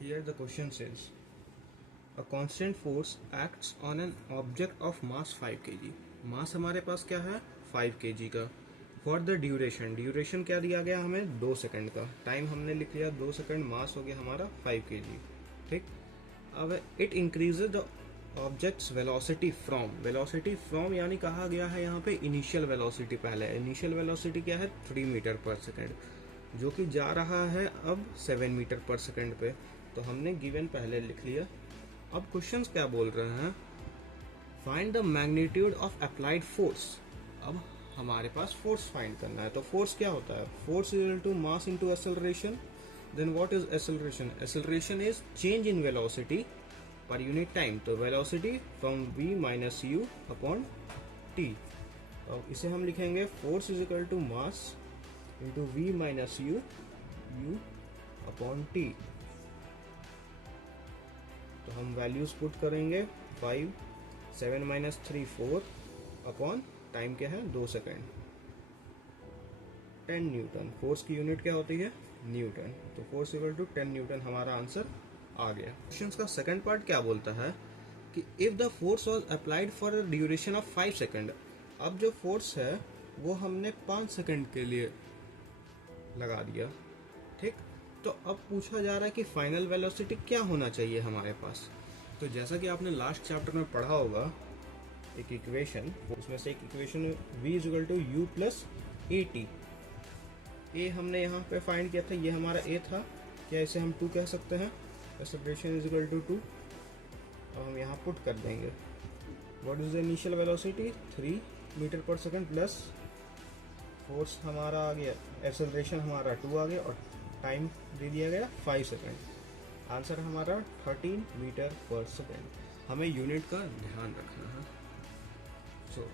Here the question says, a constant force acts on an object of mass 5 kg. मास हमारे पास क्या है 5 kg का. For the duration क्या दिया गया हमें 2 सेकंड का. टाइम हमने लिख लिया 2 सेकंड. मास हो गया हमारा 5 kg. ठीक. अब it increases the objects velocity from यानी कहा गया है यहाँ पे इनिशियल वेलोसिटी. पहले इनिशियल वेलोसिटी क्या है 3 मीटर पर सेकंड, जो कि जा रहा है अब 7 मीटर पर सेकंड पे. तो हमने गिवन पहले लिख लिया. अब क्वेश्चंस क्या बोल रहे हैं, find the magnitude of applied force. अब हमारे पास फोर्स फाइंड करना है. तो फोर्स क्या होता है, force is equal to mass into acceleration. Then what is acceleration, acceleration is change in velocity per unit time. तो velocity from v minus u upon t. अब इसे हम लिखेंगे force is equal to mass into v minus u upon t. तो हम values put करेंगे 5, 7 minus 3 4 upon time क्या है 2 सेकेंड. 10 न्यूटन. फोर्स की यूनिट क्या होती है न्यूटन. तो फोर्स इक्वल टू 10 न्यूटन हमारा आंसर आ गया. क्वेश्चन का सेकंड पार्ट क्या बोलता है कि if the force was applied for duration of 5 second. अब जो फोर्स है वो हमने 5 सेकंड के लिए लगा दिया. ठीक. तो अब पूछा जा रहा है कि फाइनल वेलोसिटी क्या होना चाहिए हमारे पास. तो जैसा कि आपने लास्ट चैप्टर में पढ़ा होगा एक इक्वेशन, उसमें से एक equation v is equal to u plus a t. A हमने यहाँ पे फाइंड किया था, ये हमारा ए था. क्या इसे हम 2 कह सकते हैं. Acceleration is equal to 2. अब हम यहाँ पुट कर देंगे what is the initial velocity 3 metre per second plus force हमारा आ गया, एक्सेलरेशन हमारा 2 आ गया और टाइम दे दिया गया 5 सेकेंड. आंसर हमारा 13 मीटर पर सेकेंड. हमें यूनिट का ध्यान रखना है. सो